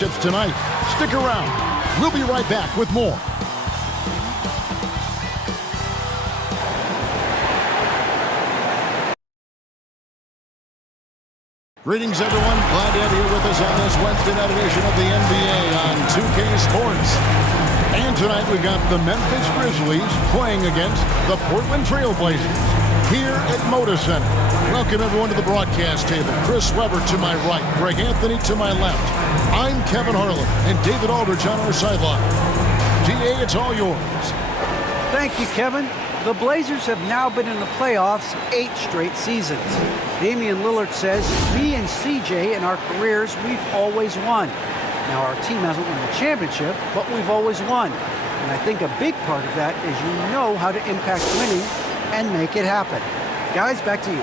Tonight. Stick around. We'll be right back with more. Greetings, everyone. Glad to have you with us on this Wednesday night edition of the NBA on 2K Sports. And tonight we've got the Memphis Grizzlies playing against the Portland Trailblazers here at Moda Center. Welcome, everyone, to the broadcast table. Chris Webber to my right, Greg Anthony to my left. I'm Kevin Harlan, and David Aldridge on our sideline. GA, it's all yours. Thank you, Kevin. The Blazers have now been in the playoffs 8 straight seasons. Damian Lillard says, me and CJ in our careers, we've always won. Now, our team hasn't won the championship, but we've always won. And I think a big part of that is you know how to impact winning and make it happen. Guys, back to you.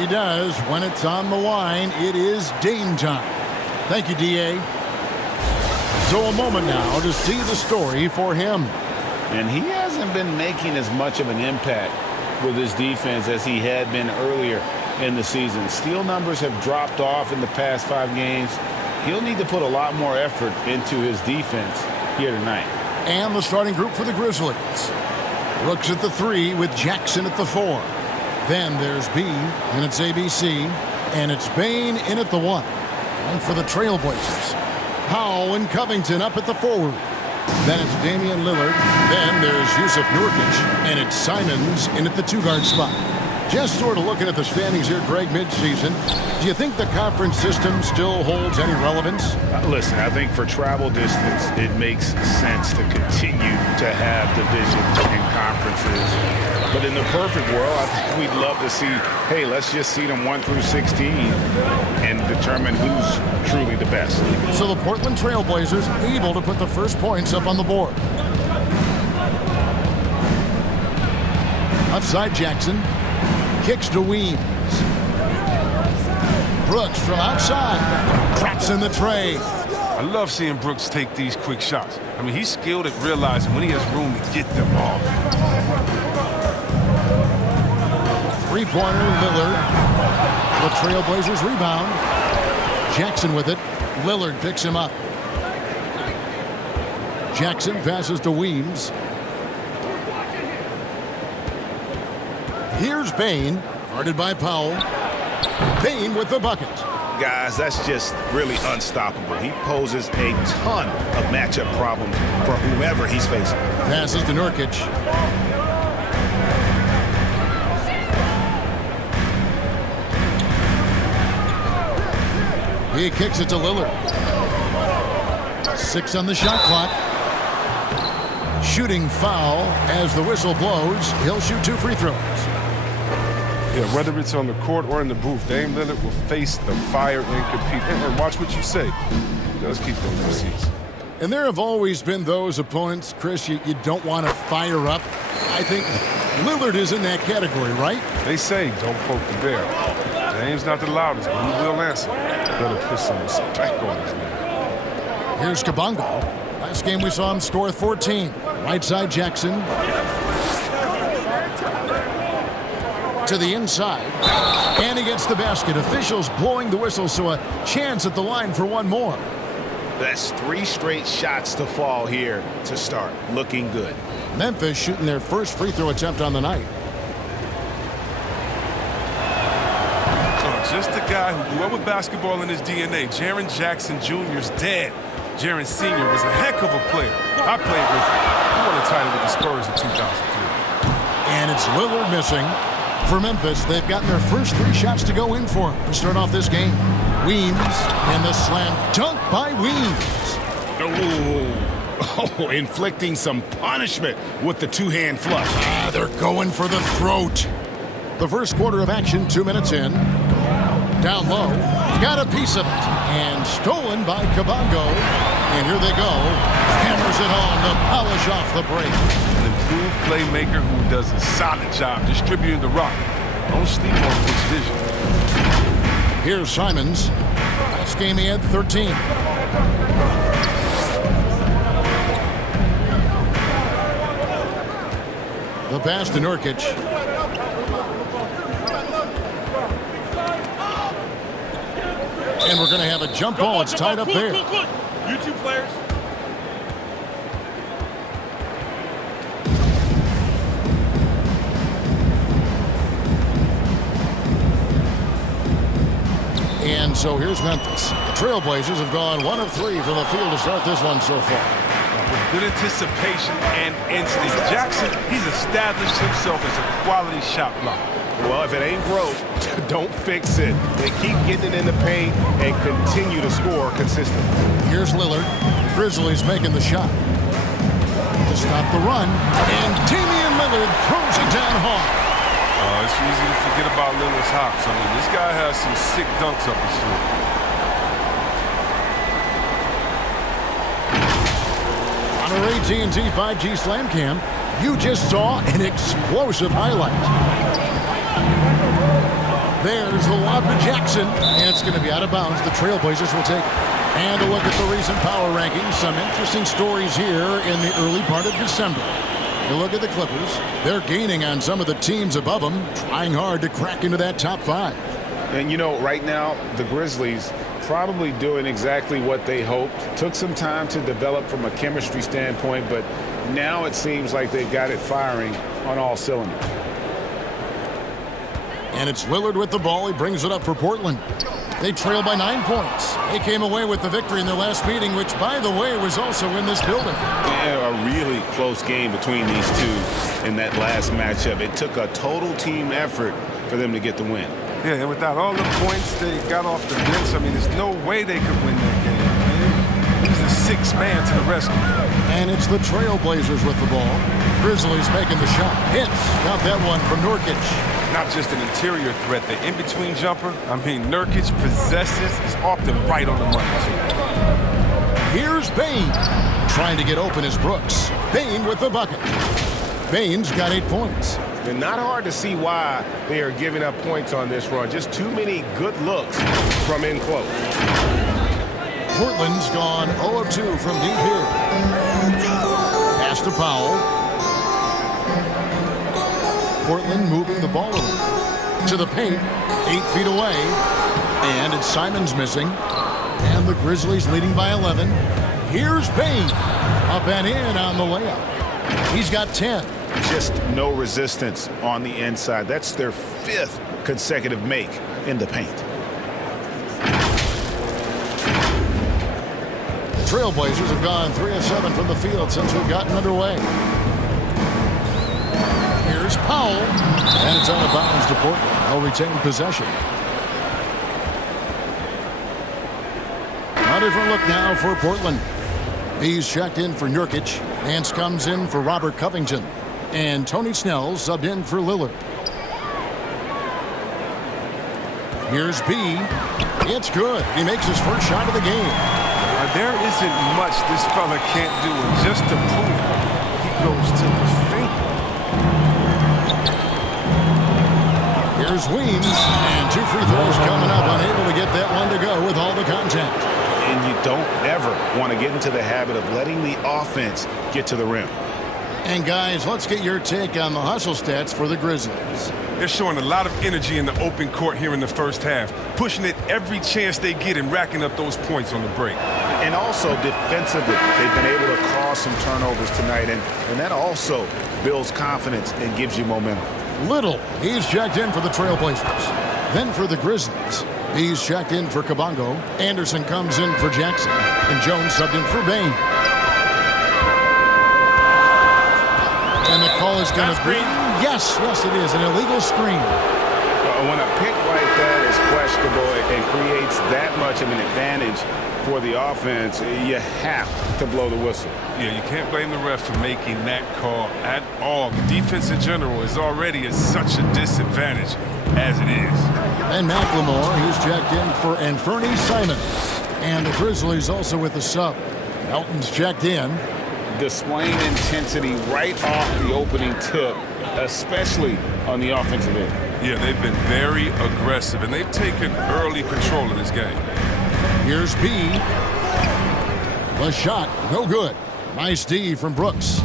He does. When it's on the line, it is Dame time. Thank you, DA. So a moment now to see the story for him. And he hasn't been making as much of an impact with his defense as he had been earlier in the season. Steal numbers have dropped off in the past 5 games. He'll need to put a lot more effort into his defense here tonight. And the starting group for the Grizzlies. Brooks at the 3 with Jackson at the 4. Then there's B, and it's ABC, and it's Bane in at the 1. And for the Trailblazers, Powell and Covington up at the forward. Then it's Damian Lillard. Then there's Yusuf Nurkic, and it's Simons in at the 2-guard spot. Just sort of looking at the standings here, Greg, midseason. Do you think the conference system still holds any relevance? Listen, I think for travel distance, it makes sense to continue to have divisions and conferences. But in the perfect world, I think we'd love to see, hey, let's just seed them 1 through 16 and determine who's truly the best. So the Portland Trailblazers able to put the first points up on the board. Outside Jackson. Kicks to Weems. Brooks from outside. Traps in the tray. I love seeing Brooks take these quick shots. I mean, he's skilled at realizing when he has room to get them off. Three-pointer, Lillard. The Trailblazers rebound. Jackson with it. Lillard picks him up. Jackson passes to Weems. Here's Bane, guarded by Powell. Bane with the bucket. Guys, that's just really unstoppable. He poses a ton of matchup problems for whoever he's facing. Passes to Nurkic. He kicks it to Lillard. 6 on the shot clock. Shooting foul as the whistle blows. He'll shoot 2 free throws. Yeah, whether it's on the court or in the booth, Dame Lillard will face the fire and compete. And watch what you say. He does keep those receipts. And there have always been those opponents, Chris, you don't want to fire up. I think Lillard is in that category, right? They say don't poke the bear. Dame's not the loudest, but he will answer. Better put some respect on his name. Here's Kabongo. Last game we saw him score 14. Right side Jackson. To the inside. And he gets the basket. Officials blowing the whistle, so a chance at the line for one more. That's 3 straight shots to fall here to start. Looking good. Memphis shooting their first free throw attempt on the night. Just a guy who grew up with basketball in his DNA. Jaren Jackson Jr.'s dad. Jaren Sr. was a heck of a player. I played with him. He won a title with the Spurs in 2003. And it's Lillard missing. For Memphis, they've gotten their first 3 shots to go in for him to start off this game. Weems and the slam dunk by Weems. Oh, inflicting some punishment with the 2-hand flush. They're going for the throat. The first quarter of action, 2 minutes in. Down low, got a piece of it, and stolen by Kabongo. And here they go. Hammers it home to polish off the break. An improved playmaker who does a solid job distributing the rock. Don't sleep on his vision. Here's Simons. Last game he had 13. The pass to Nurkic. And we're going to have a jump ball. It's tied up there. You two players. And so here's Memphis. The Trailblazers have gone 1 of 3 from the field to start this one so far. With good anticipation and instinct, Jackson, he's established himself as a quality shot blocker. Well, if it ain't broke, don't fix it. They keep getting it in the paint and continue to score consistently. Here's Lillard. The Grizzlies making the shot. To stop the run. And Damian Lillard throws it down hard. It's easy to forget about Lillard's hops. I mean, this guy has some sick dunks up his sleeve. On our AT&T 5G Slam Cam, you just saw an explosive highlight. There's the lob to Jackson, and it's going to be out of bounds. The Trailblazers will take it. And a look at the recent power rankings. Some interesting stories here in the early part of December. You look at the Clippers. They're gaining on some of the teams above them, trying hard to crack into that top 5. And, you know, right now, the Grizzlies probably doing exactly what they hoped. Took some time to develop from a chemistry standpoint, but now it seems like they got it firing on all cylinders. And it's Lillard with the ball. He brings it up for Portland. They trail by 9 points. They came away with the victory in their last meeting, which, by the way, was also in this building. Yeah, a really close game between these two in that last matchup. It took a total team effort for them to get the win. Yeah, and without all the points they got off the bench, I mean, there's no way they could win that game. He's the sixth man to the rescue. And it's the Trailblazers with the ball. Grizzlies making the shot. Hits. Got that one from Nurkic. Not just an interior threat, the in-between jumper. I mean, Nurkic possesses is often right on the money, too. Here's Bane. Trying to get open is Brooks. Bane with the bucket. Bane's got 8 points. And not hard to see why they are giving up points on this run. Just too many good looks from in close. Portland's gone 0 of 2 from deep here. Pass to Powell. Portland moving the ball around. To the paint, 8 feet away. And it's Simons missing. And the Grizzlies leading by 11. Here's Bane. Up and in on the layup. He's got 10. Just no resistance on the inside. That's their 5th consecutive make in the paint. The Trailblazers have gone 3 of 7 from the field since we've gotten underway. Here's Powell, and it's out of bounds to Portland. They'll retain possession. A different look now for Portland. He's checked in for Nurkic. Nance comes in for Robert Covington. And Tony Snell subbed in for Lillard. Here's B. It's good. He makes his first shot of the game. There isn't much this fella can't do, and just to prove it, he goes to the finger. Here's Weems, and 2 free throws coming up, unable to get that one to go with all the contact. And you don't ever want to get into the habit of letting the offense get to the rim. And guys, let's get your take on the hustle stats for the Grizzlies. They're showing a lot of energy in the open court here in the first half, pushing it every chance they get and racking up those points on the break. And also defensively, they've been able to cause some turnovers tonight, and that also builds confidence and gives you momentum. Little, he's checked in for the Trailblazers. Then for the Grizzlies, he's checked in for Kabongo. Anderson comes in for Jackson. And Jones subbed in for Bane. And the call is going to be, yes, it is, an illegal screen. When a pick like that is questionable and creates that much of an advantage for the offense, you have to blow the whistle. Yeah, you can't blame the ref for making that call at all. The defense in general is already at such a disadvantage as it is. And McLemore, he's checked in for Anferny Simons. And the Grizzlies also with the sub. Melton's checked in. Displaying intensity right off the opening tip, especially on the offensive end. Yeah, they've been very aggressive, and they've taken early control of this game. Here's B. The shot, no good. Nice D from Brooks.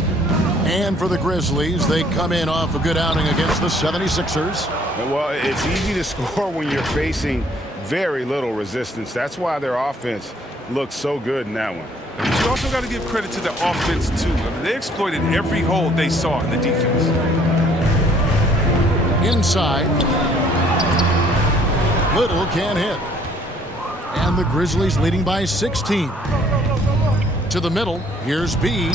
And for the Grizzlies, they come in off a good outing against the 76ers. Well, it's easy to score when you're facing very little resistance. That's why their offense looks so good in that one. But you also got to give credit to the offense, too. I mean, they exploited every hole they saw in the defense. Inside. Little can't hit. And the Grizzlies leading by 16. To the middle. Here's B.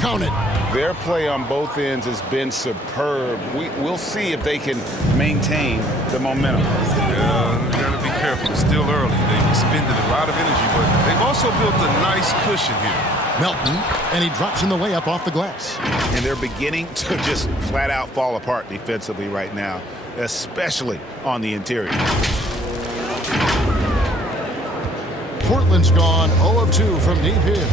Count it. Their play on both ends has been superb. We'll see if they can maintain the momentum. Yeah, they got to be careful. It's still early. They've expended a lot of energy, but they've also built a nice cushion here. Melton, and he drops in the layup off the glass. And they're beginning to just flat out fall apart defensively right now, especially on the interior. Portland's gone 0 of 2 from deep here.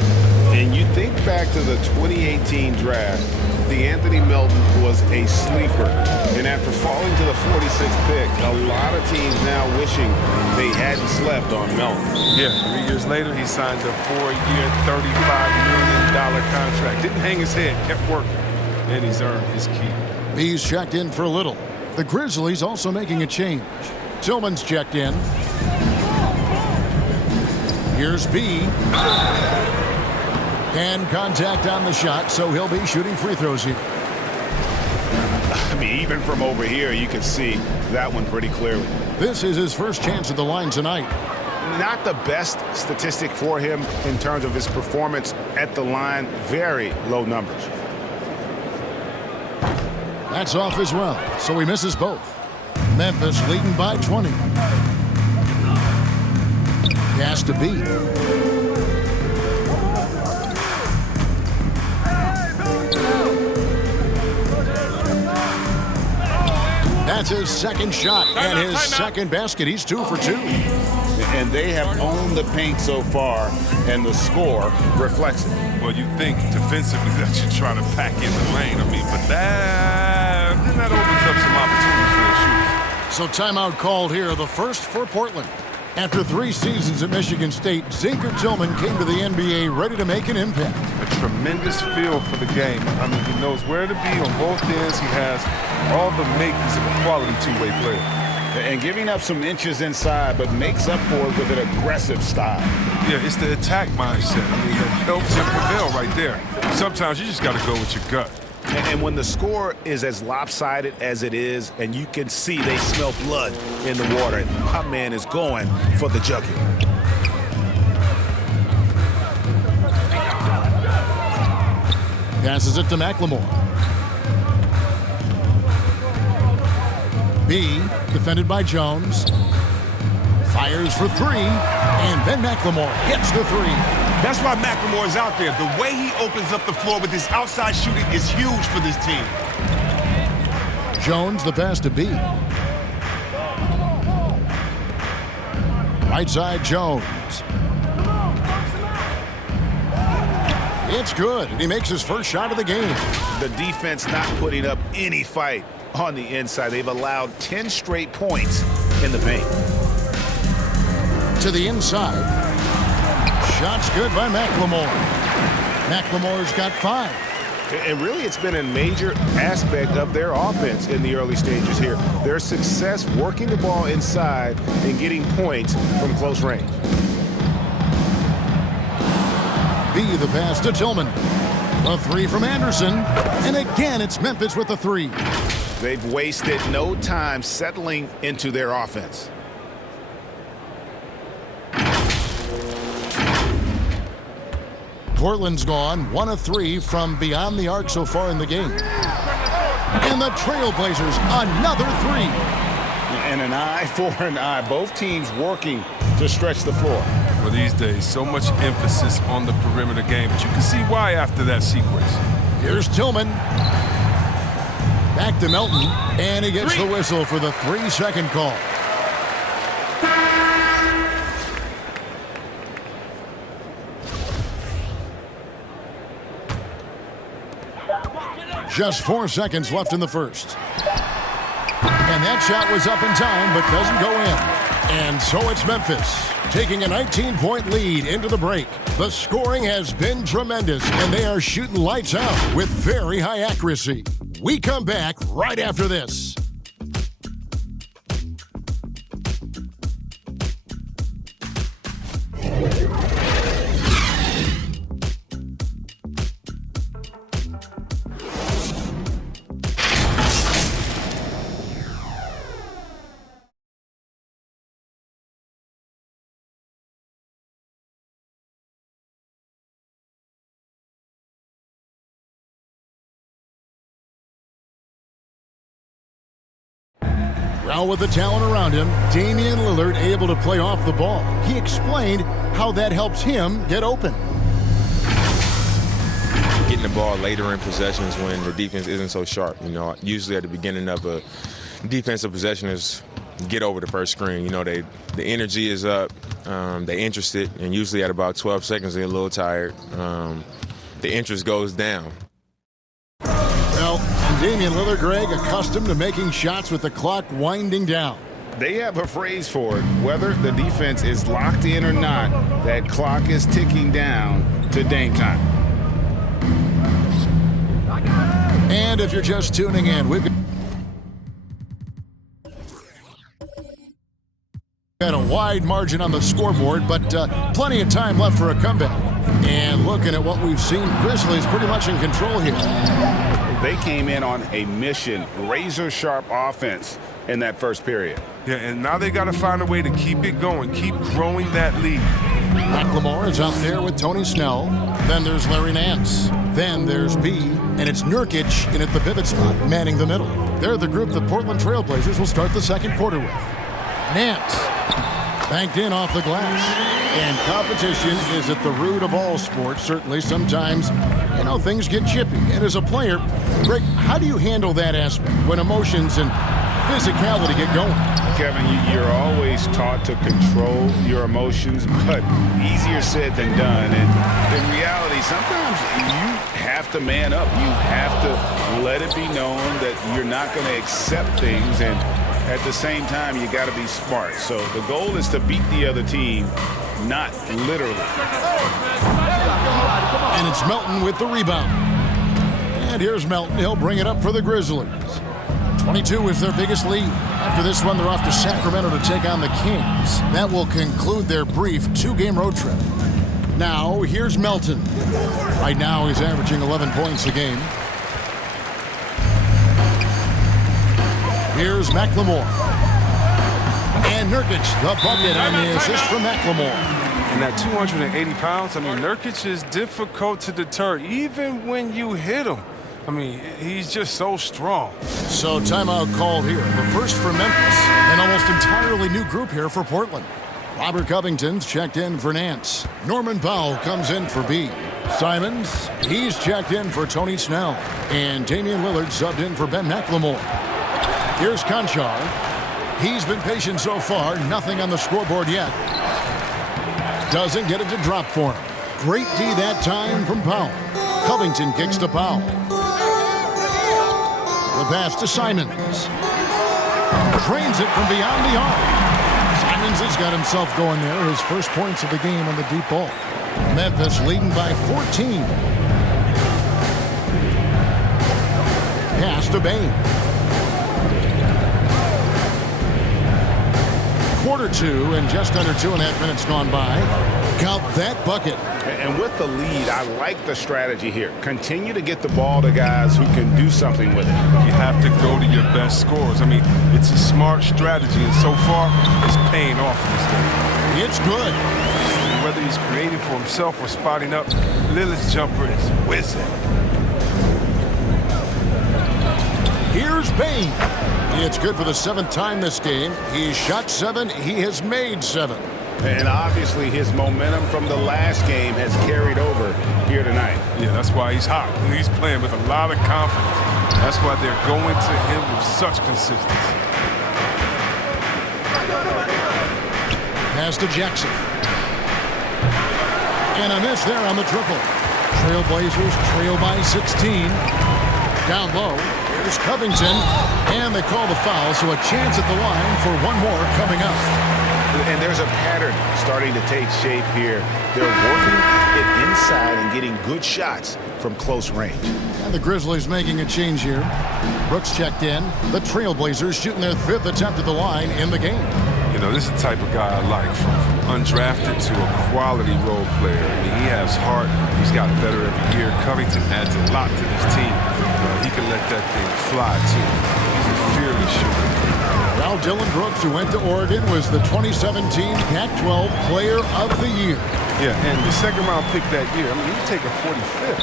And you think back to the 2018 draft, Anthony Melton was a sleeper. And after falling to the 46th pick, a lot of teams now wishing they hadn't slept on Melton. Yeah, 3 years later, he signed a 4-year, $35 million contract. Didn't hang his head, kept working, and he's earned his keep. B's checked in for Little. The Grizzlies also making a change. Tillman's checked in. Here's B. And contact on the shot, so he'll be shooting free throws here. I mean, even from over here, you can see that one pretty clearly. This is his first chance at the line tonight. Not the best statistic for him in terms of his performance at the line. Very low numbers. That's off as well, so he misses both. Memphis leading by 20. Pass to B. That's his second shot and his second basket. He's 2 for 2. And they have owned the paint so far, and the score reflects it. Well, you think defensively that you're trying to pack in the lane. I mean, but that opens up some opportunities for the shooters. So timeout called here, the first for Portland. After 3 seasons at Michigan State, Zinker Tillman came to the NBA ready to make an impact. A tremendous feel for the game. I mean, he knows where to be on both ends. He has all the makings of a quality two-way player. And giving up some inches inside, but makes up for it with an aggressive style. Yeah, it's the attack mindset. I mean, that helps him prevail right there. Sometimes you just got to go with your gut. And when the score is as lopsided as it is, and you can see they smell blood in the water, my man is going for the jugular. Passes it to McLemore. B, defended by Jones. Fires for 3, and then McLemore hits the 3. That's why McLemore is out there. The way he opens up the floor with his outside shooting is huge for this team. Jones, the pass to B. Right side, Jones. It's good, and he makes his first shot of the game. The defense not putting up any fight on the inside. They've allowed 10 straight points in the paint. To the inside. Shot's good by McLemore. McLemore's got 5. And really, it's been a major aspect of their offense in the early stages here. Their success working the ball inside and getting points from close range. B, the pass to Tillman. A 3 from Anderson. And again, it's Memphis with the 3. They've wasted no time settling into their offense. Portland's gone 1 of 3 from beyond the arc so far in the game. And the Trailblazers, another 3. And an eye for an eye. Both teams working to stretch the floor. Well, these days, so much emphasis on the perimeter game, but you can see why after that sequence. Here's Tillman. Back to Melton, and he gets the whistle for the 3-second call. Just 4 seconds left in the first. And that shot was up in time, but doesn't go in. And so it's Memphis taking a 19-point lead into the break. The scoring has been tremendous, and they are shooting lights out with very high accuracy. We come back right after this. Now with the talent around him, Damian Lillard able to play off the ball. He explained how that helps him get open. Getting the ball later in possessions when the defense isn't so sharp. Usually at the beginning of a defensive possession is get over the first screen. The energy is up, they're interested, and usually at about 12 seconds they're a little tired. The interest goes down. Well, Damian Lillard, Greg, accustomed to making shots with the clock winding down. They have a phrase for it. Whether the defense is locked in or not, that clock is ticking down to Dame time. And if you're just tuning in, we've got a wide margin on the scoreboard, but plenty of time left for a comeback. And looking at what we've seen, Grizzlies pretty much in control here. They came in on a mission, razor-sharp offense in that first period. Yeah, and now they got to find a way to keep it going, keep growing that lead. McLemore is out there with Tony Snell. Then there's Larry Nance. Then there's B, and it's Nurkic in at the pivot spot, manning the middle. They're the group the Portland Trailblazers will start the second quarter with. Nance banked in off the glass. And competition is at the root of all sports. Certainly sometimes, things get chippy. And as a player, Greg, how do you handle that aspect when emotions and physicality get going? Kevin, you're always taught to control your emotions, but easier said than done. And in reality, sometimes you have to man up. You have to let it be known that you're not going to accept things. And at the same time, you got to be smart. So the goal is to beat the other team, not literally. And it's Melton with the rebound. And here's Melton. He'll bring it up for the Grizzlies. 22 is their biggest lead. After this one, they're off to Sacramento to take on the Kings. That will conclude their brief two-game road trip. Now, here's Melton. Right now, he's averaging 11 points a game. Here's McLemore. And Nurkic, the bucket on the assist from McLemore. And at 280 pounds, Nurkic is difficult to deter, even when you hit him. He's just so strong. So timeout called here. The first for Memphis. An almost entirely new group here for Portland. Robert Covington's checked in for Nance. Norman Powell comes in for B. Simons, he's checked in for Tony Snell. And Damian Lillard subbed in for Ben McLemore. Here's Conchar. He's been patient so far. Nothing on the scoreboard yet. Doesn't get it to drop for him. Great D that time from Powell. Covington kicks to Powell. The pass to Simons. Trains it from beyond the arc. Simons has got himself going there. His first points of the game on the deep ball. Memphis leading by 14. Pass to Bain. Quarter two and just under 2.5 minutes gone by. Count that bucket. And with the lead, I like the strategy here. Continue to get the ball to guys who can do something with it. You have to go to your best scorers. It's a smart strategy, and so far, it's paying off in this game. It's good. Whether he's creating for himself or spotting up, Lillard's jumper is whizzing. Here's Bain. It's good for the 7th time this game. He's shot 7. He has made 7. And obviously his momentum from the last game has carried over here tonight. Yeah, that's why he's hot. He's playing with a lot of confidence. That's why they're going to him with such consistency. Pass to Jackson. And a miss there on the triple. Trailblazers trail by 16. Down low. Here's Covington. And they call the foul, so a chance at the line for one more coming up. And there's a pattern starting to take shape here. They're working it inside and getting good shots from close range. And the Grizzlies making a change here. Brooks checked in. The Trailblazers shooting their 5th attempt at the line in the game. This is the type of guy I like, from undrafted to a quality role player. He has heart. He's gotten better every year. Covington adds a lot to this team. He can let that thing fly, too. He's a fearless shooter. Now Dylan Brooks, who went to Oregon, was the 2017 Pac-12 Player of the Year. Yeah, and the second-round pick that year, he was taken 45th.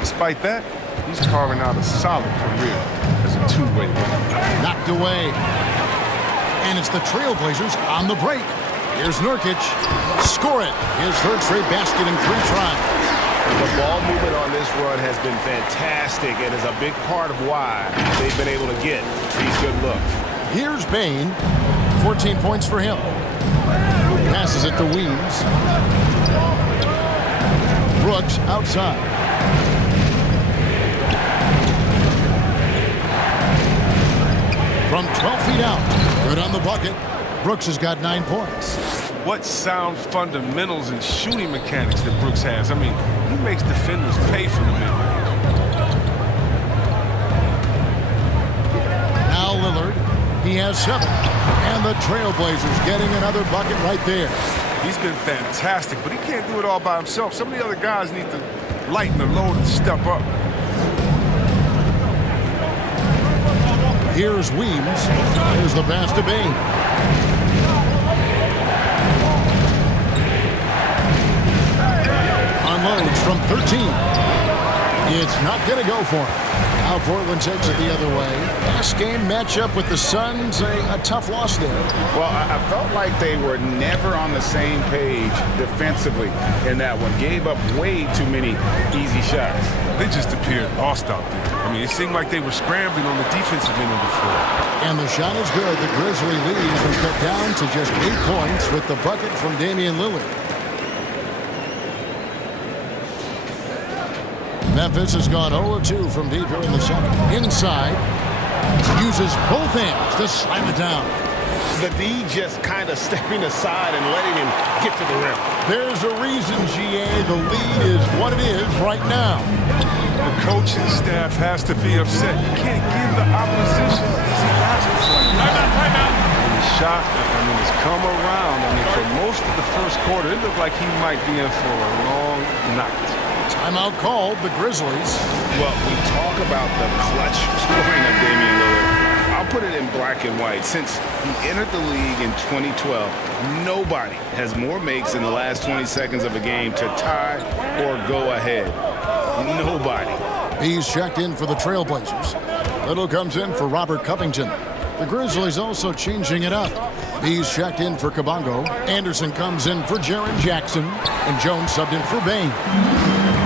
Despite that, he's carving out a solid career as a two-way player. Knocked away. And it's the Trailblazers on the break. Here's Nurkic. Score it. His third straight basket in 3 tries. The ball movement on this run has been fantastic and is a big part of why they've been able to get these good looks. Here's Bane. 14 points for him. Passes it to Weems. Brooks outside. From 12 feet out. Good on the bucket. Brooks has got 9 points. What sound fundamentals and shooting mechanics that Brooks has. I mean, he makes defenders pay for the mid-range. Now Lillard. He has 7. And the Trailblazers getting another bucket right there. He's been fantastic, but he can't do it all by himself. Some of the other guys need to lighten the load and step up. Here's Weems. Here's the pass to Bane. Unloads from 13. It's not going to go for him. Now Portland takes it the other way. Last game matchup with the Suns, a tough loss there. Well, I felt like they were never on the same page defensively in that one. Gave up way too many easy shots. They just appeared lost out there. I mean, it seemed like they were scrambling on the defensive end of the floor. And the shot is good. The Grizzly lead has been cut down to just 8 points with the bucket from Damian Lillard. Memphis has gone 0-2 from deep here in the second. Inside. Uses both hands to slam it down. The D just kind of stepping aside and letting him get to the rim. There's a reason, GA. The lead is what it is right now. The coaching staff has to be upset. You can't give the opposition easy baskets like that. Timeout. And the shot, has come around. For most of the first quarter, it looked like he might be in for a long night. Timeout called, the Grizzlies. Well, we talk about the clutch scoring of Damian Lillard. I'll put it in black and white. Since he entered the league in 2012, nobody has more makes in the last 20 seconds of a game to tie or go ahead. Nobody. He's checked in for the Trailblazers. Little comes in for Robert Covington. The Grizzlies also changing it up. He's checked in for Kabongo. Anderson comes in for Jaren Jackson. And Jones subbed in for Bane.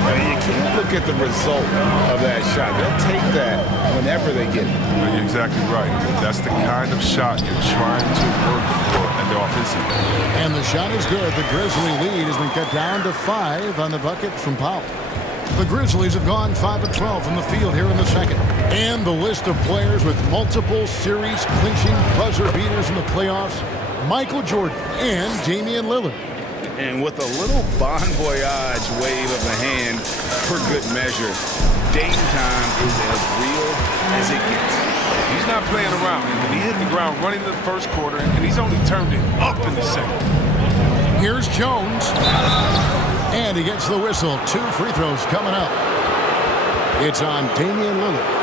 You can't look at the result of that shot. They'll take that whenever they get it. Well, you're exactly right. That's the kind of shot you're trying to work for at the offensive end. And the shot is good. The Grizzly lead has been cut down to 5 on the bucket from Powell. The Grizzlies have gone 5 of 12 from the field here in the second. And the list of players with multiple series clinching buzzer beaters in the playoffs, Michael Jordan and Damian Lillard. And with a little bon voyage wave of the hand for good measure, Dame time is as real as it gets. He's not playing around. And he hit the ground running in the first quarter, and he's only turned it up in the second. Here's Jones. And he gets the whistle. 2 free throws coming up. It's on Damian Lillard.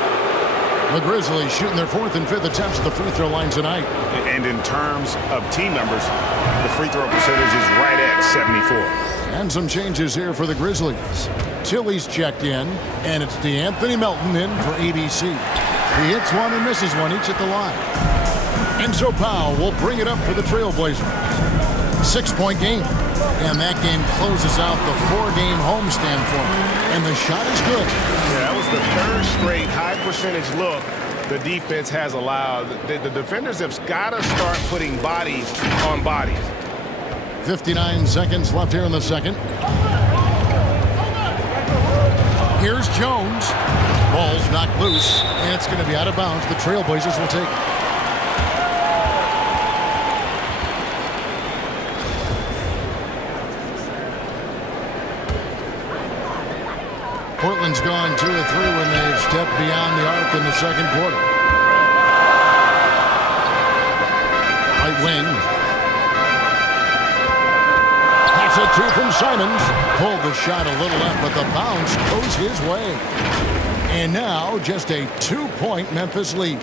The Grizzlies shooting their 4th and 5th attempts at the free throw line tonight. And in terms of team numbers, the free throw percentage is right at 74. And some changes here for the Grizzlies. Tilly's checked in, and it's DeAnthony Melton in for ABC. He hits one and misses one each at the line. And so Powell will bring it up for the Trailblazers. 6-point game. And that game closes out the 4-game homestand for him. And the shot is good. Yeah, that was the 3rd straight high percentage look the defense has allowed. The defenders have got to start putting bodies on bodies. 59 seconds left here in the second. Here's Jones. Ball's knocked loose, and it's going to be out of bounds. The Trailblazers will take it. Portland's gone 2 of 3 when they've stepped beyond the arc in the second quarter. Right wing. That's a 2 from Simons. Pulled the shot a little up, but the bounce goes his way. And now just a 2-point Memphis lead.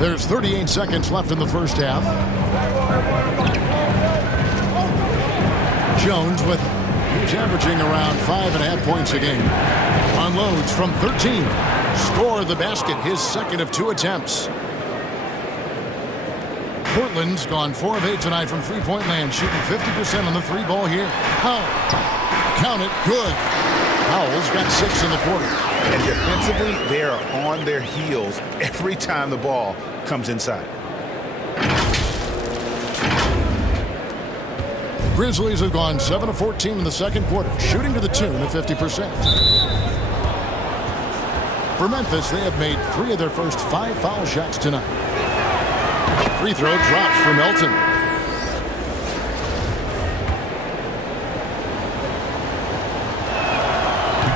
There's 38 seconds left in the first half. Jones he's averaging around 5.5 points a game. Unloads from 13. score the basket, his second of 2 attempts. Portland's gone 4 of 8 tonight from three-point land, shooting 50% on the 3-ball here. Powell, count it, good. Powell's got 6 in the quarter. And defensively, they are on their heels every time the ball comes inside. Grizzlies have gone 7 of 14 in the second quarter, shooting to the tune of 50%. For Memphis, they have made 3 of their first 5 foul shots tonight. Free throw drops for Melton.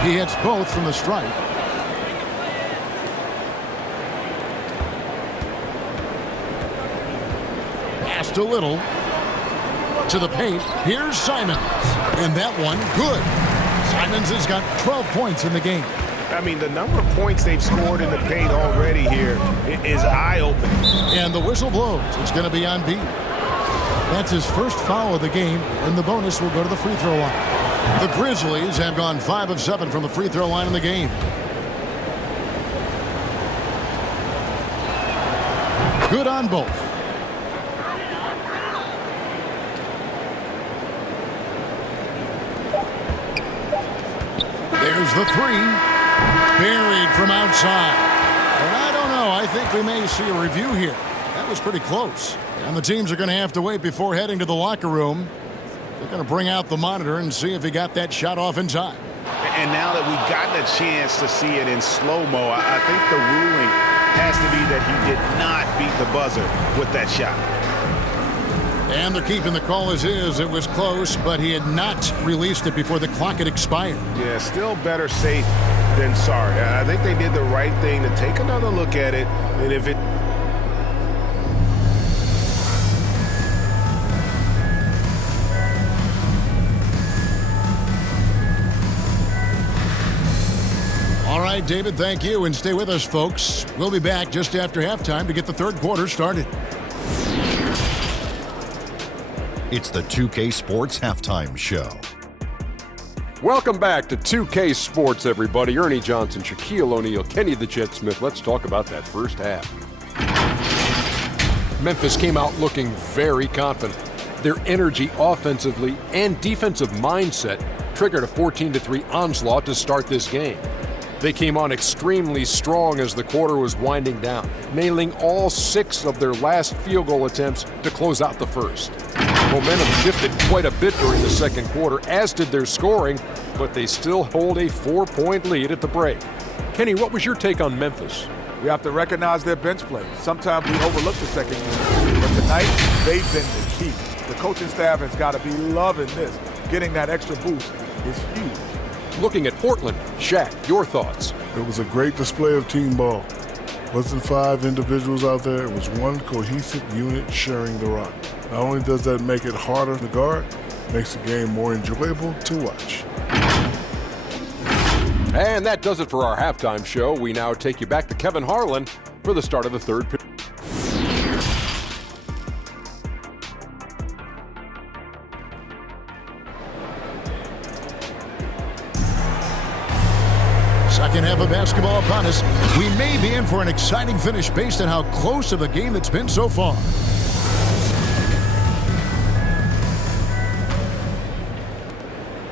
He hits both from the stripe. Passed a little. To the paint. Here's Simons. And that one, good. Simons has got 12 points in the game. I mean, the number of points they've scored in the paint already here is eye-opening. And the whistle blows. It's going to be on B. That's his first foul of the game, and the bonus will go to the free throw line. The Grizzlies have gone 5 of 7 from the free throw line in the game. Good on both. There's the 3. Buried from outside. And I don't know. I think we may see a review here. That was pretty close. And the teams are going to have to wait before heading to the locker room. They're going to bring out the monitor and see if he got that shot off in time. And now that we've gotten a chance to see it in slow-mo, I think the ruling has to be that he did not beat the buzzer with that shot. And they're keeping the call as is. It was close, but he had not released it before the clock had expired. Yeah, still better safe than sorry. I think they did the right thing to take another look at it. And if it... All right, David, thank you. And stay with us, folks. We'll be back just after halftime to get the third quarter started. It's the 2K Sports Halftime Show. Welcome back to 2K Sports, everybody. Ernie Johnson, Shaquille O'Neal, Kenny the Jet Smith. Let's talk about that first half. Memphis came out looking very confident. Their energy offensively and defensive mindset triggered a 14-3 onslaught to start this game. They came on extremely strong as the quarter was winding down, nailing all 6 of their last field goal attempts to close out the first. Momentum shifted quite a bit during the second quarter, as did their scoring, but they still hold a 4-point lead at the break. Kenny, what was your take on Memphis? We have to recognize their bench play. Sometimes we overlook the second unit, but tonight they've been the key. The coaching staff has got to be loving this. Getting that extra boost is huge. Looking at Portland, Shaq, your thoughts? It was a great display of team ball. Wasn't 5 individuals out there. It was one cohesive unit sharing the rock. Not only does that make it harder to guard, it makes the game more enjoyable to watch. And that does it for our halftime show. We now take you back to Kevin Harlan for the start of the third period. Second half of basketball upon us. We may be in for an exciting finish based on how close of a game it's been so far.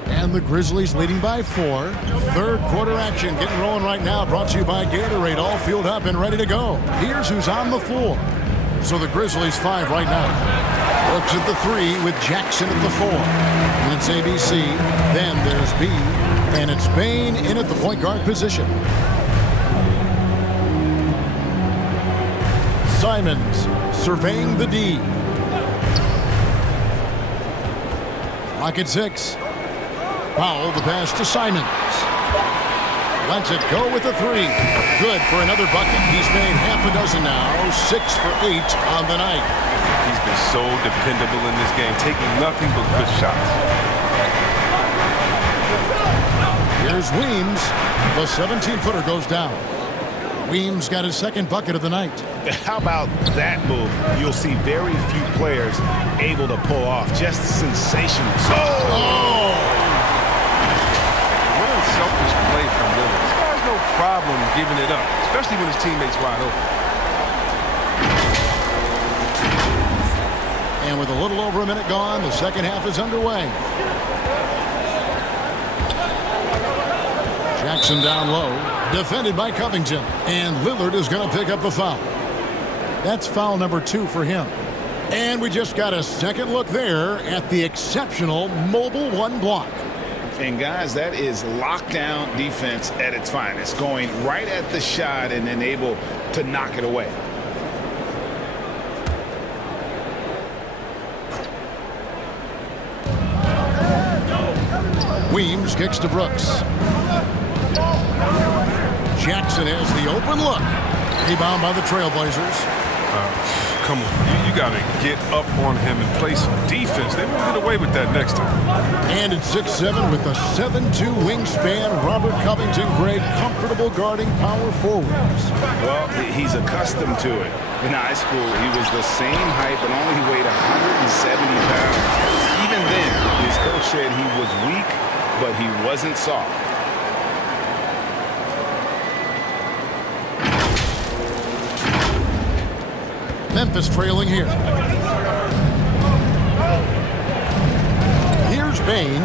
And the Grizzlies leading by 4. Third quarter action getting rolling right now. Brought to you by Gatorade. All fueled up and ready to go. Here's who's on the floor. So the Grizzlies 5 right now. Looks at the 3 with Jackson at the 4. And it's ABC. Then there's B. And it's Bain in at the point guard position. Simons surveying the D. Clock at 6. Powell, the pass to Simons. Lets it go with the 3. Good for another bucket. He's made half a dozen now. 6 for 8 on the night. He's been so dependable in this game, taking nothing but good shots. Here's Weems. The 17-footer goes down. Weems got his second bucket of the night. How about that move? You'll see very few players able to pull off. Just sensational. Oh! What a selfish play from Lillard. This guy's no problem giving it up, especially when his teammate's wide open. And with a little over a minute gone, the second half is underway. Jackson down low, defended by Covington. And Lillard is going to pick up the foul. That's foul number 2 for him. And we just got a second look there at the exceptional mobile 1 block. And guys, that is lockdown defense at its finest, going right at the shot and then able to knock it away. Weems kicks to Brooks. Jackson has the open look. Rebound by the Trailblazers. Come on, you got to get up on him and play some defense. They won't get away with that next time. And at 6'7" with a 7'2" wingspan, Robert Covington, great, comfortable guarding power forwards. Well, he's accustomed to it. In high school, he was the same height, but only he weighed 170 pounds. Even then, his coach said he was weak, but he wasn't soft. Memphis trailing here. Here's Bain.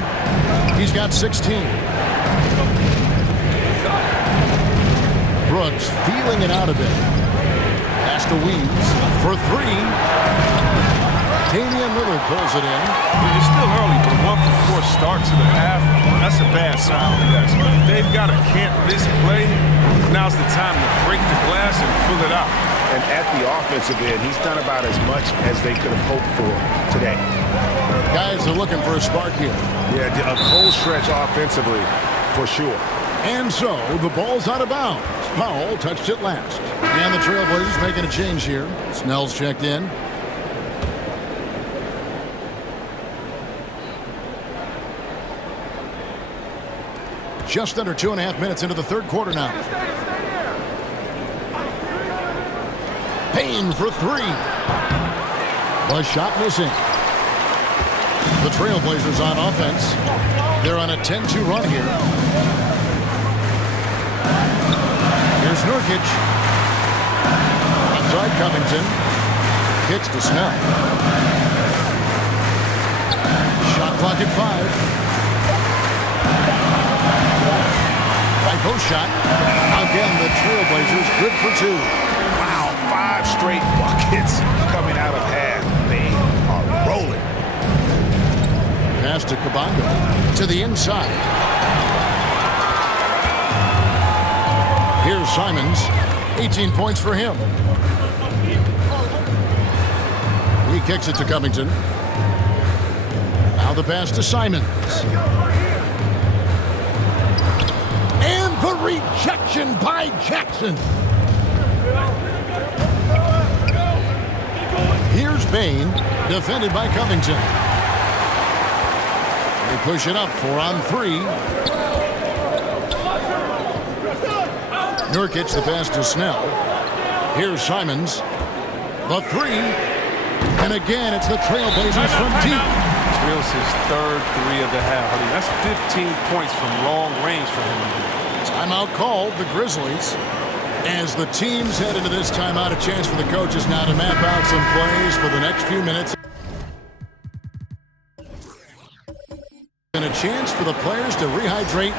He's got 16. Brooks feeling it out a bit. Pass to Weems for 3. Damian Lillard pulls it in. It's still early, but a 1-for-4 start to the half, that's a bad sign for us. They've got a can't-miss play. Now's the time to break the glass and pull it out. And at the offensive end, he's done about as much as they could have hoped for today. Guys are looking for a spark here. Yeah, a cold stretch offensively, for sure. And so, the ball's out of bounds. Powell touched it last. And the Trailblazers making a change here. Snell's checked in. Just under 2.5 minutes into the third quarter now. Payne for 3. The shot missing. The Trailblazers on offense. They're on a 10-2 run here. Here's Nurkic. Outside Covington. Kicks to Snell. Shot clock at 5. By post shot. Again, the Trailblazers good for 2. Wow, 5 straight buckets coming out of half. They are rolling. Pass to Kabongo to the inside. Here's Simons. 18 points for him. He kicks it to Covington. Now the pass to Simons. And the rejection by Jackson. Here's Bain, defended by Covington. They push it up 4 on 3. Nurkic the pass to Snell. Here's Simons. The 3. And again, it's the Trailblazers from deep. Drills his third 3 of the half. I mean, that's 15 points from long range for him. Timeout called, the Grizzlies. As the teams head into this timeout, a chance for the coaches now to map out some plays for the next few minutes. And a chance for the players to rehydrate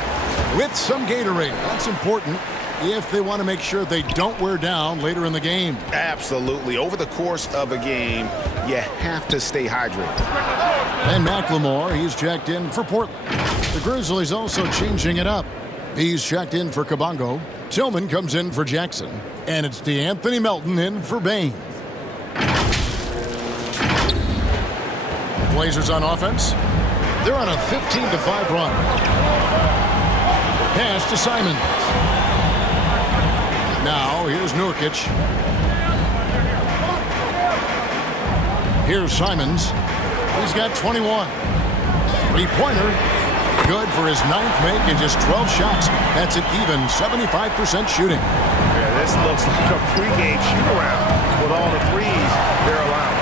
with some Gatorade. That's important if they want to make sure they don't wear down later in the game. Absolutely. Over the course of a game, you have to stay hydrated. And McLemore, he's checked in for Portland. The Grizzlies also changing it up. He's checked in for Kabongo. Tillman comes in for Jackson. And it's DeAnthony Melton in for Bain. The Blazers on offense. They're on a 15-5 run. Pass to Simons. Now, here's Nurkic. Here's Simons. He's got 21. Three-pointer. Good for his 9th make and just 12 shots. That's an even 75% shooting. Yeah, this looks like a pregame shoot-around with all the threes they're allowing.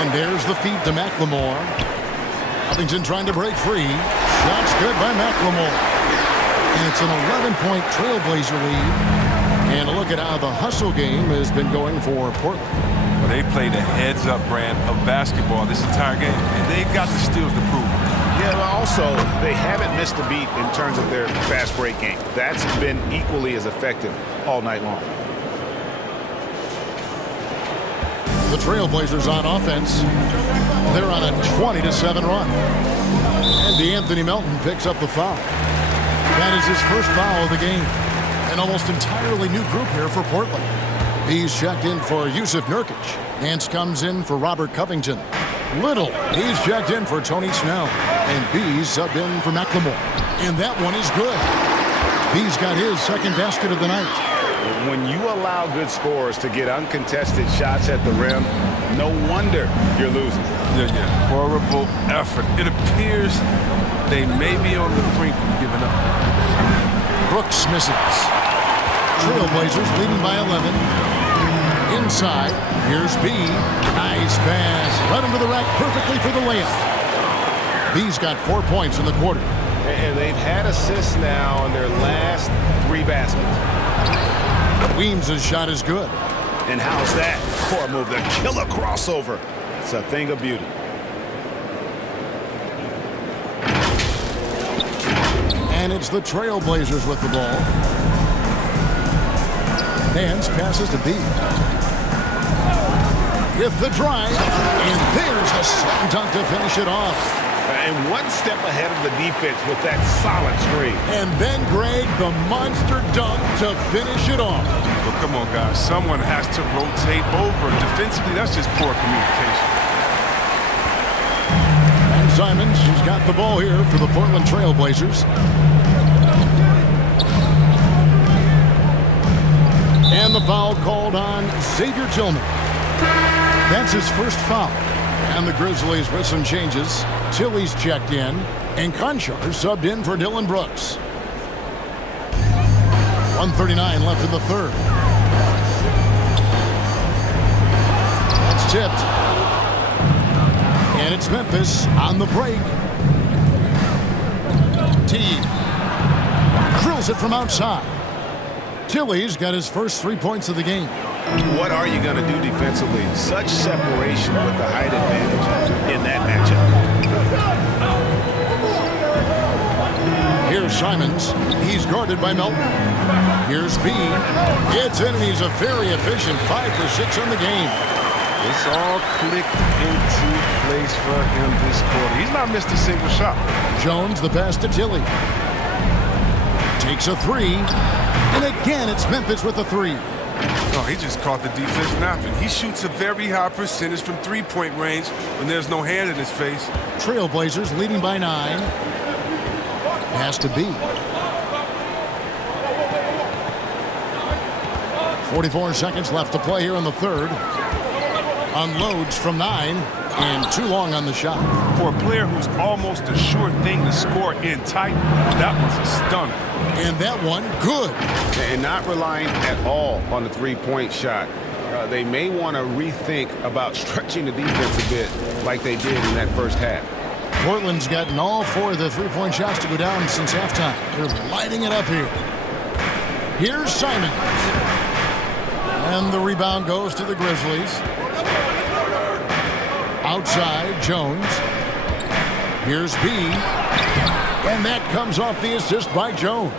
And there's the feed to McLemore. Covington trying to break free. Shots good by McLemore. And it's an 11-point Trailblazer lead. And a look at how the hustle game has been going for Portland. Well, they played a heads-up brand of basketball this entire game, and they've got the steals to prove it. Yeah, but also, they haven't missed a beat in terms of their fast break game. That's been equally as effective all night long. The Trailblazers on offense. They're on a 20-7 run. And DeAnthony Melton picks up the foul. That is his first foul of the game. An almost entirely new group here for Portland. He's checked in for Yusuf Nurkic. Nance comes in for Robert Covington. Little, he's checked in for Tony Snell. And B's subbed in for McLemore. And that one is good. B's got his second basket of the night. When you allow good scorers to get uncontested shots at the rim, no wonder you're losing. Yeah. Horrible effort. It appears they may be on the brink of giving up. Brooks misses. Trailblazers leading by 11. Inside, here's B. Nice pass. Led him to the rack perfectly for the layup. B's got 4 points in the quarter. And they've had assists now on their last 3 baskets. Weems' shot is good. And how's that? Core move, the killer crossover. It's a thing of beauty. And it's the Trailblazers with the ball. Nance passes to B. With the drive. And there's the slam dunk to finish it off. And one step ahead of the defense with that solid screen. And then, Greg, the monster dunk to finish it off. Well, come on, guys. Someone has to rotate over. Defensively, that's just poor communication. And Simons, who's got the ball here for the Portland Trailblazers. And the foul called on Xavier Tillman. That's his first foul. And the Grizzlies with some changes. Tilly's checked in, and Conchar subbed in for Dylan Brooks. 1:39 left in the third. That's tipped. And it's Memphis on the break. T drills it from outside. Tilly's got his first 3 points of the game. What are you going to do defensively? Such separation with the height advantage in that matchup. Here's Simons. He's guarded by Melton. Here's B. It's in, and he's a very efficient 5 for 6 on the game. It's all clicked into place for him this quarter. He's not missed a single shot. Jones, the pass to Tilly. Takes a 3. And again, it's Memphis with the 3. No, he just caught the defense napping. He shoots a very high percentage from three-point range when there's no hand in his face. Trailblazers leading by 9. Pass to B. 44 seconds left to play here in the third. Unloads from 9. And too long on the shot. For a player who's almost a sure thing to score in tight, that was a stunner. And that one, good. And not relying at all on the three-point shot. They may want to rethink about stretching the defense a bit like they did in that first half. Portland's gotten all 4 of the three-point shots to go down since halftime. They're lighting it up here. Here's Simons. And the rebound goes to the Grizzlies. Outside, Jones. Here's B. And that comes off the assist by Jones.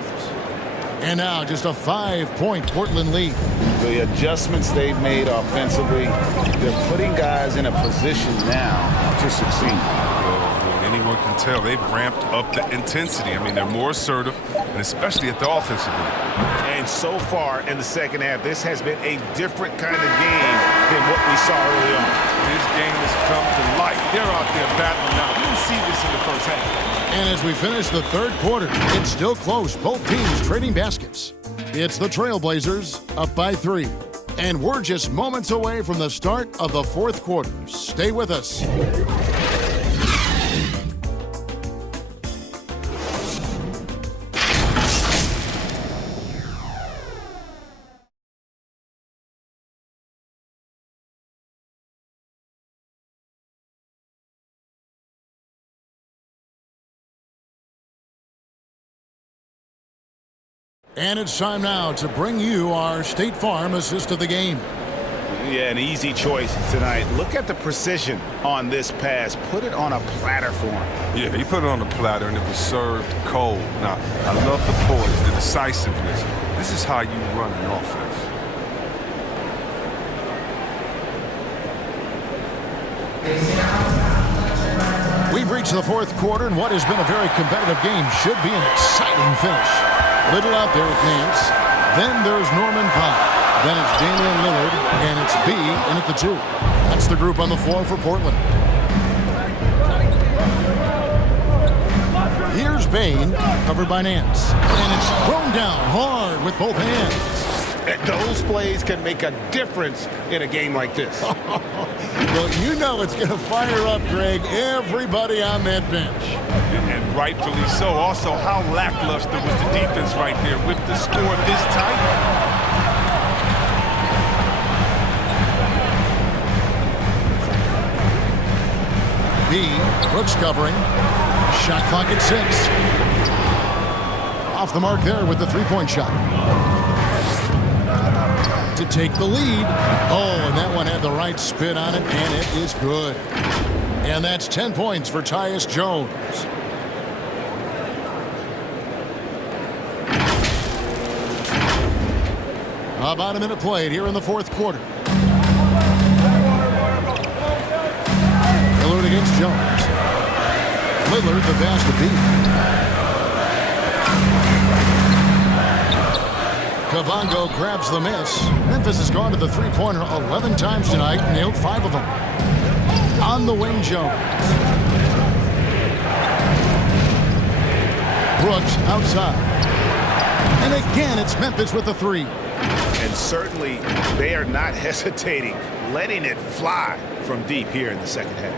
And now just a 5-point Portland lead. The adjustments they've made offensively, they're putting guys in a position now to succeed. Anyone can tell they've ramped up the intensity. I mean, they're more assertive, and especially at the offensive end. And so far in the second half, this has been a different kind of game than what we saw early on. This game has come to life. They're out there battling now. We didn't see this in the first half. And as we finish the third quarter, it's still close. Both teams trading baskets. It's the Trailblazers up by 3. And we're just moments away from the start of the fourth quarter. Stay with us. And it's time now to bring you our State Farm assist of the game. Yeah, an easy choice tonight. Look at the precision on this pass. Put it on a platter for him. Yeah, he put it on a platter, and it was served cold. Now, I love the poise, the decisiveness. This is how you run an offense. We've reached the fourth quarter, and what has been a very competitive game should be an exciting finish. Little out there with Nance. Then there's Norman Powell. Then it's Damian Lillard, and it's B in at the 2. That's the group on the floor for Portland. Here's Bain, covered by Nance. And it's thrown down hard with both hands. Those plays can make a difference in a game like this. Well, you know it's going to fire up, Greg, everybody on that bench. And rightfully so. Also, how lackluster was the defense right there with the score this tight? B, Brooks covering. Shot clock at 6. Off the mark there with the three-point shot. To take the lead. Oh, and that one had the right spin on it, and it is good. And that's 10 points for Tyus Jones. About a minute played here in the fourth quarter. Lillard against Jones. Lillard the pass to B. Kabongo grabs the miss. Memphis has gone to the three-pointer 11 times tonight, nailed 5 of them. On the wing, Jones. Brooks outside. And again, it's Memphis with the 3. And certainly, they are not hesitating, letting it fly from deep here in the second half.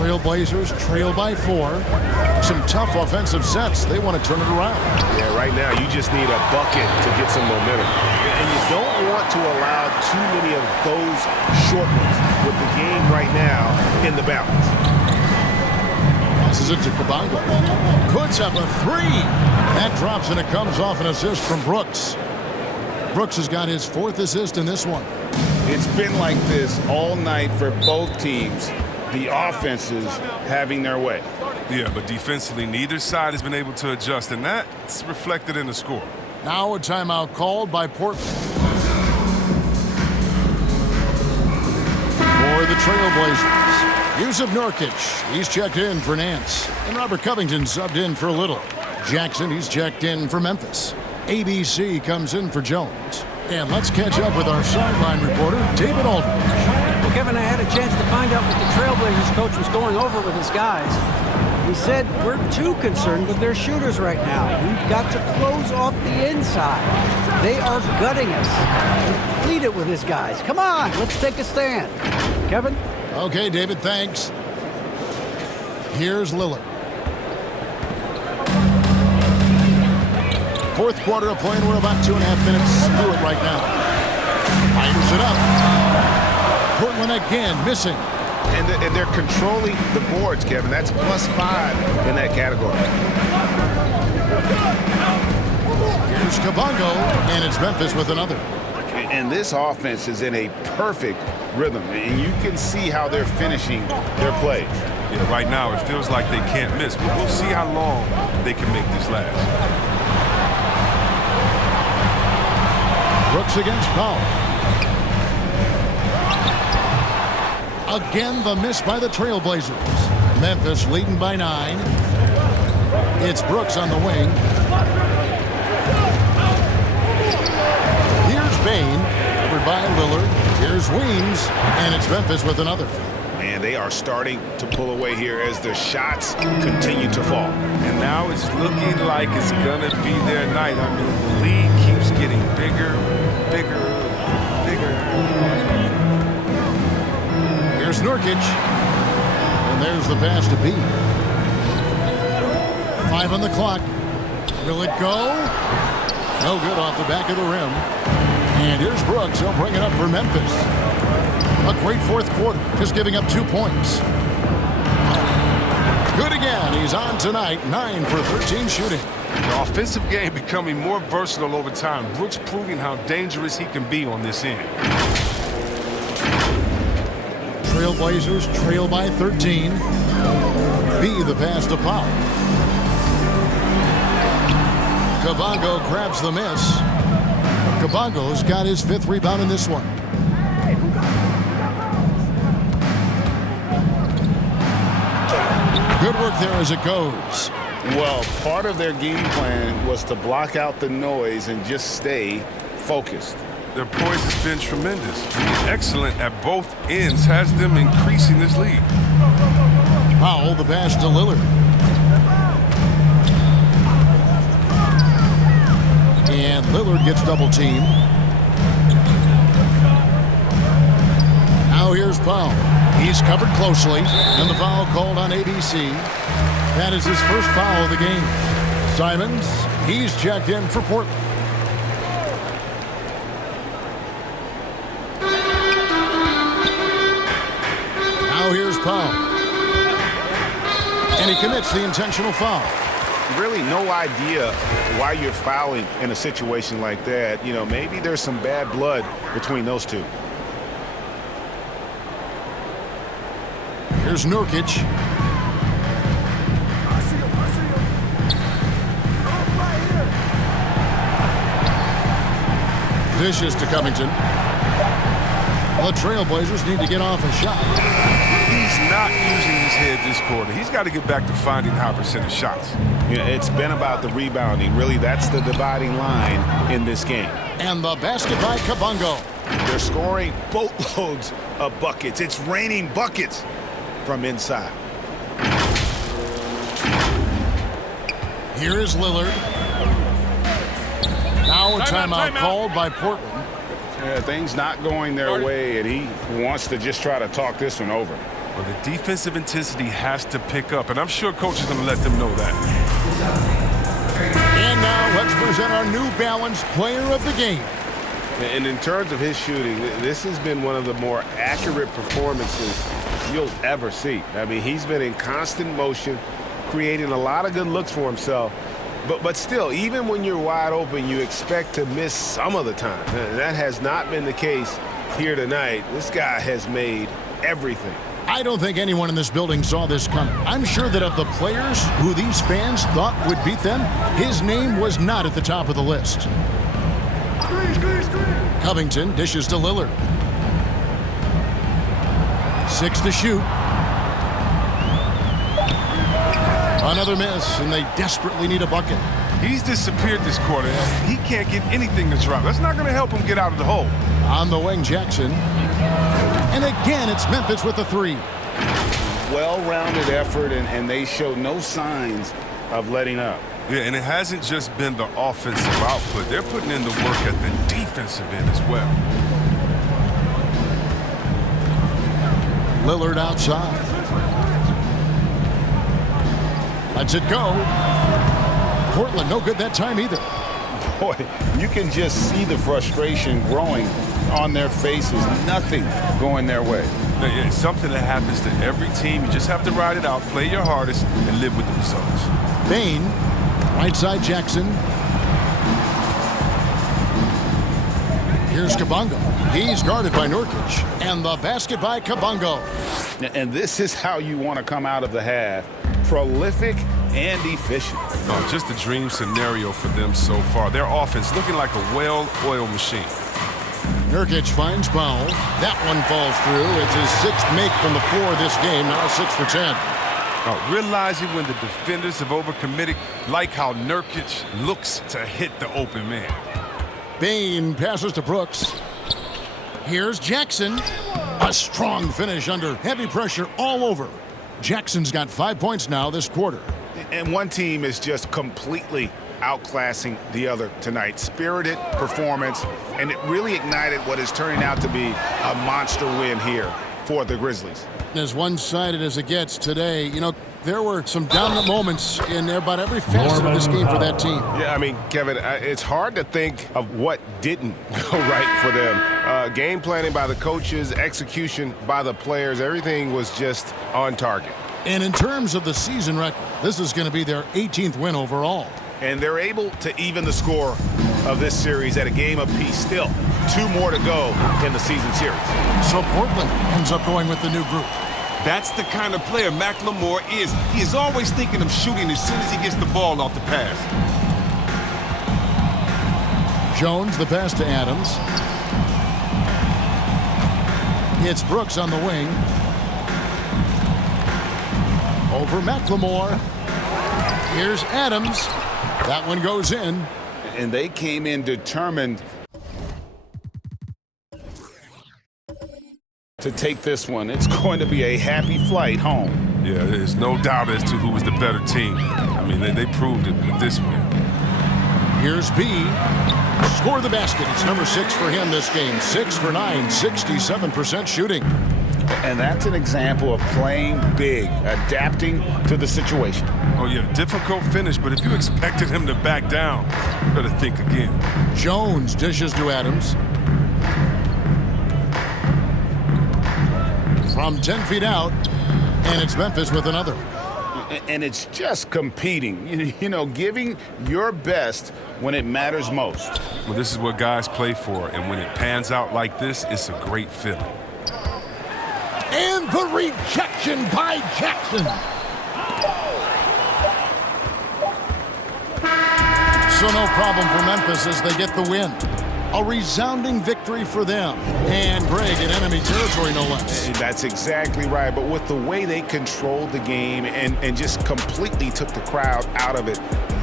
Trailblazers trail by 4. Some tough offensive sets. They want to turn it around. Yeah, right now you just need a bucket to get some momentum. And you don't want to allow too many of those short ones with the game right now in the balance. Passes it to Kabongo. Puts up a 3. That drops, and it comes off an assist from Brooks. Brooks has got his 4th assist in this one. It's been like this all night for both teams. The offenses having their way. Yeah, but defensively, neither side has been able to adjust, and that's reflected in the score. Now a timeout called by Portland. For the Trailblazers, Yusuf Nurkic. He's checked in for Nance. And Robert Covington subbed in for Little. Jackson, he's checked in for Memphis. ABC comes in for Jones. And let's catch up with our sideline reporter, David Aldridge. Well, Kevin, I had a chance to find out what the Trailblazers coach was going over with his guys. He said, we're too concerned with their shooters right now. We've got to close off the inside. They are gutting us. Complete it with his guys. Come on, let's take a stand. Kevin? Okay, David, thanks. Here's Lillard. Fourth quarter of play, and we're about 2.5 minutes through it right now. Fires it up. Portland again missing. And they're controlling the boards, Kevin. That's +5 in that category. Here's Kabongo, and it's Memphis with another. And this offense is in a perfect rhythm, and you can see how they're finishing their plays. Yeah, right now it feels like they can't miss, but we'll see how long they can make this last. Brooks against Powell. Again, the miss by the Trailblazers. Memphis leading by 9. It's Brooks on the wing. Here's Bain, covered by Lillard. Here's Weems, and it's Memphis with another. Man, they are starting to pull away here as the shots continue to fall. And now it's looking like it's going to be their night. I mean, the lead keeps getting bigger, bigger, bigger. Here's Nurkic. And there's the pass to B. 5 on the clock. Will it go? No good off the back of the rim. And here's Brooks. He'll bring it up for Memphis. A great fourth quarter, just giving up 2 points. Good again. He's on tonight, 9 for 13 shooting. The offensive game becoming more versatile over time. Brooks proving how dangerous he can be on this end. Trailblazers trail by 13. B the pass to Powell. Kabongo grabs the miss. Kabongo's got his 5th rebound in this one. Good work there as it goes. Well, part of their game plan was to block out the noise and just stay focused. Their poise has been tremendous. Excellent at both ends, has them increasing this lead. Powell, the pass to Lillard. And Lillard gets double teamed. Now here's Powell. He's covered closely, and the foul called on ABC. That is his first foul of the game. Simons, he's checked in for Portland. Now here's Powell. And he commits the intentional foul. Really no idea why you're fouling in a situation like that. You know, maybe there's some bad blood between those two. Here's Nurkic. Dishes to Covington. The Trailblazers need to get off a shot. He's not using his head this quarter. He's got to get back to finding high percentage shots. You know, it's been about the rebounding. Really, that's the dividing line in this game. And the basket by Kabongo. They're scoring boatloads of buckets. It's raining buckets from inside. Here is Lillard. Now a timeout called by Portland. Yeah, things not going their way, and he wants to just try to talk this one over. Well, the defensive intensity has to pick up, and I'm sure coach is going to let them know that. And now let's present our New Balance player of the game. And in terms of his shooting, this has been one of the more accurate performances you'll ever see. I mean, he's been in constant motion, creating a lot of good looks for himself. But still, even when you're wide open, you expect to miss some of the time. That has not been the case here tonight. This guy has made everything. I don't think anyone in this building saw this coming. I'm sure that of the players who these fans thought would beat them, his name was not at the top of the list. Covington dishes to Lillard. 6 to shoot. Another miss, and they desperately need a bucket. He's disappeared this quarter. He can't get anything to drop. That's not going to help him get out of the hole. On the wing, Jackson. And again, it's Memphis with the 3. Well-rounded effort, and they show no signs of letting up. Yeah, and it hasn't just been the offensive output. They're putting in the work at the defensive end as well. Lillard outside. Lets it go. Portland no good that time either. Boy, you can just see the frustration growing on their faces. Nothing going their way. It's something that happens to every team. You just have to ride it out, play your hardest, and live with the results. Bain, right side Jackson. Here's Kabongo. He's guarded by Nurkic. And the basket by Kabongo. And this is how you want to come out of the half. Prolific and efficient. Oh, just a dream scenario for them so far. Their offense looking like a well-oiled machine. Nurkic finds Powell. That one falls through. It's his 6th make from the floor this game. Now 6 for 10. Realizing when the defenders have overcommitted, like how Nurkic looks to hit the open man. Bain passes to Brooks. Here's Jackson. A strong finish under heavy pressure all over. Jackson's got 5 points now this quarter. And one team is just completely outclassing the other tonight. Spirited performance, and it really ignited what is turning out to be a monster win here for the Grizzlies. As one-sided as it gets today, you know, there were some dominant moments in about every facet of this game for that team. Yeah, I mean, Kevin, it's hard to think of what didn't go right for them. Game planning by the coaches, execution by the players, everything was just on target. And in terms of the season record, this is going to be their 18th win overall. And they're able to even the score of this series at a game apiece still. 2 more to go in the season series. So Portland ends up going with the new group. That's the kind of player McLemore is. He is always thinking of shooting as soon as he gets the ball off the pass. Jones, the pass to Adams. It's Brooks on the wing. Over McLemore. Here's Adams. That one goes in. And they came in determined to take this one. It's going to be a happy flight home. Yeah, there's no doubt as to who was the better team. I mean, they proved it with this win. Here's B. Score the basket. It's number 6 for him this game. 6 for 9, 67% shooting. And that's an example of playing big, adapting to the situation. Oh, yeah, difficult finish, but if you expected him to back down, you better think again. Jones dishes to Adams. From 10 feet out, and it's Memphis with another. And it's just competing, you know, giving your best when it matters most. Well, this is what guys play for, and when it pans out like this, it's a great feeling. And the rejection by Jackson. So no problem for Memphis as they get the win. A resounding victory for them. And Greg in enemy territory, no less. That's exactly right. But with the way they controlled the game and just completely took the crowd out of it,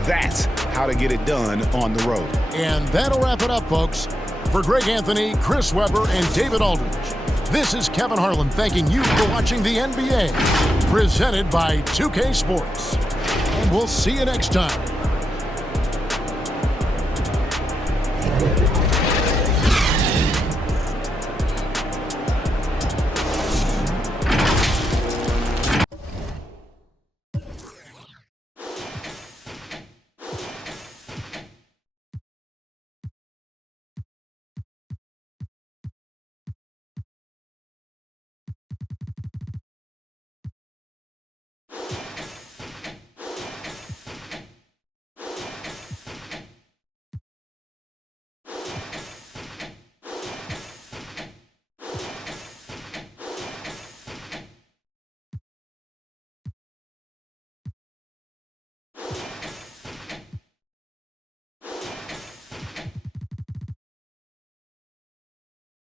that's how to get it done on the road. And that'll wrap it up, folks. For Greg Anthony, Chris Webber, and David Aldridge, this is Kevin Harlan thanking you for watching the NBA, presented by 2K Sports. And we'll see you next time.